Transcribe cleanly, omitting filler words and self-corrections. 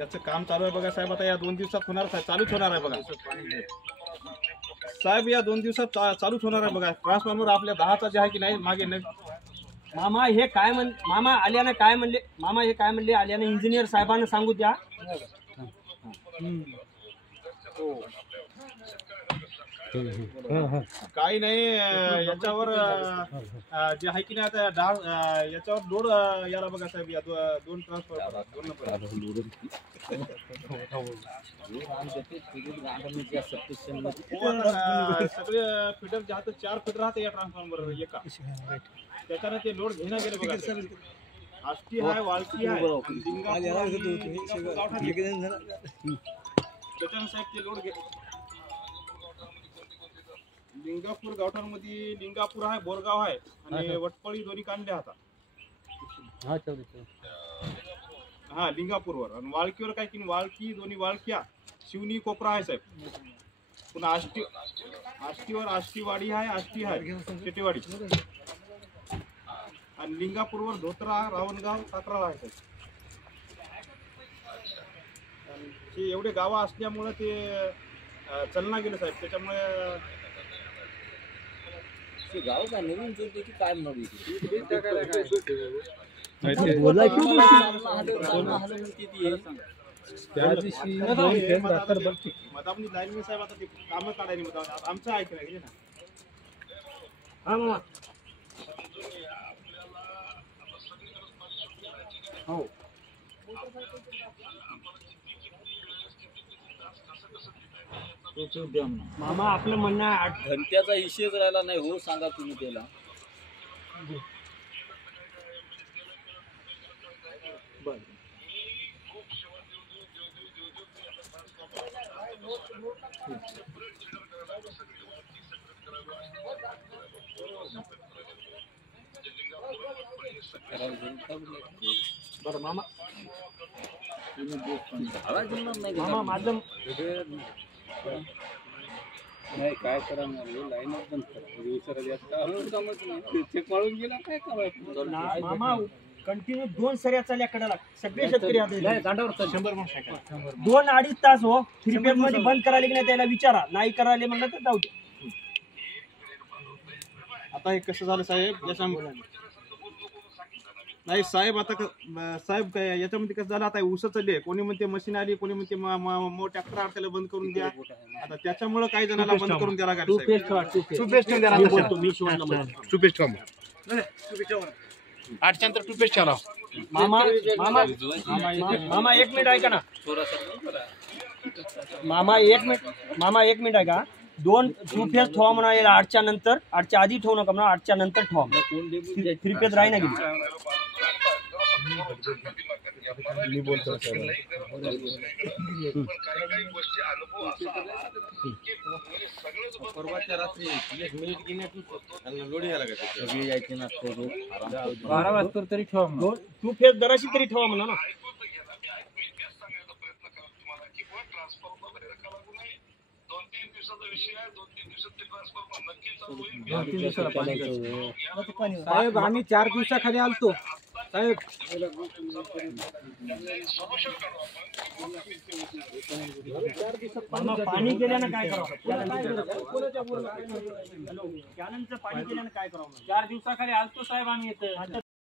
त्याचं काम चालू आहे बघा साहेब. आता या 2 दिवसात होणार, चालूच होणार आहे बघा साहेब. या 2 दिवसात चालूच होणार आहे बघा. ट्रान्सफॉर्मर आपल्या 10चा जे आहे की नाही मागे मामा हे काय मामा आल्यानं काय म्हणले, मामा हे काय म्हणले आल्यानं इंजिनियर साहेबांना सांगू द्या. काही नाही याच्यावर जे आहे की नाही आता याच्यावर लोड याला बघा साहेब. या 2 ट्रान्सफॉर्मर सगळे फिटर जे आहेत 4 फिटर राहते या ट्रान्सफॉर्मर एका. त्याच्यानं ते लोड घेणं गेलं बघा. आष्टी आहे, वाळकी आहे, त्याच्यानं साहेब ते लोड लिंगापूर गावठाणमध्ये लिंगापूर आहे, बोरगाव आहे आणि वटपळी दोन्ही कांडे हातात. हा लिंगापूरवर आणि वाळकीवर काय की वाळकी दोन्ही वाळक्या शिवनी कोपरा आहे साहेब. पुन्हा आष्टीवर आष्टीवाडी आहे, आष्टी आहे शेटेवाडी आणि लिंगापूरवर धोत्रा रावणगाव साखराळ आहे साहेब. हे एवढे गावं असल्यामुळे ते चलना गेलं साहेब. त्याच्यामुळे गाव का नवीन जोडते की काय नवीन मधामनी लाईन साहेब. आता ते कामं काढायला मग आमचं ऐक नाही ना. हा मामा हो मामा आपलं म्हणणं आहे 8 घंट्याचा हिशेच राहिला नाही हो. सांगा तुम्ही त्याला. बरं मामा मामा माझं नाही काय करणार लाईनच बंद करून गेला काय करायचं. मामा कंटिन्यू 2 सऱ्या चालल्या कडाला. सगळे शेतकरी दांडावर 2-2.5 तास हो. 3 फेज मध्ये बंद करायला की नाही त्याला विचारा. नाही करायला म्हणलं तर जाऊ दे. आता हे कसं झालं साहेब याच्यामुळे नाही साहेब. आता साहेब काय याच्यामध्ये कसं झालं आता ऊस चालले. कोणी म्हणते मशीन आली, कोणी म्हणते ट्रॅक्टर अडकायला बंद करून द्या. आता त्याच्यामुळे काही जणांना बंद करून द्यायला लागेल. मामा 1 मिनिट ऐका ना. मामा 1 मिनिट ऐका. 2 फेज ठेवा म्हणा. 8च्या नंतर, 8च्या आधी ठेवू नका म्हणा. 8च्या नंतर ठेवा. 3 फेज राही ना गेली. मी बोलतो परवाच्या रात्री 1 मिनिट लोडी यायला सगळी यायची ना 12 वाजता तरी ठेवा. 2 फेज दराशी तरी ठेवा म्हणा ना. साहेब आम्ही 4 दिवसाखाली आलतो साहेब. पाणी गेल्यानं काय करावं. पाणी गेल्यानं काय करावं. 4 दिवसाखाली आलतो साहेब आम्ही.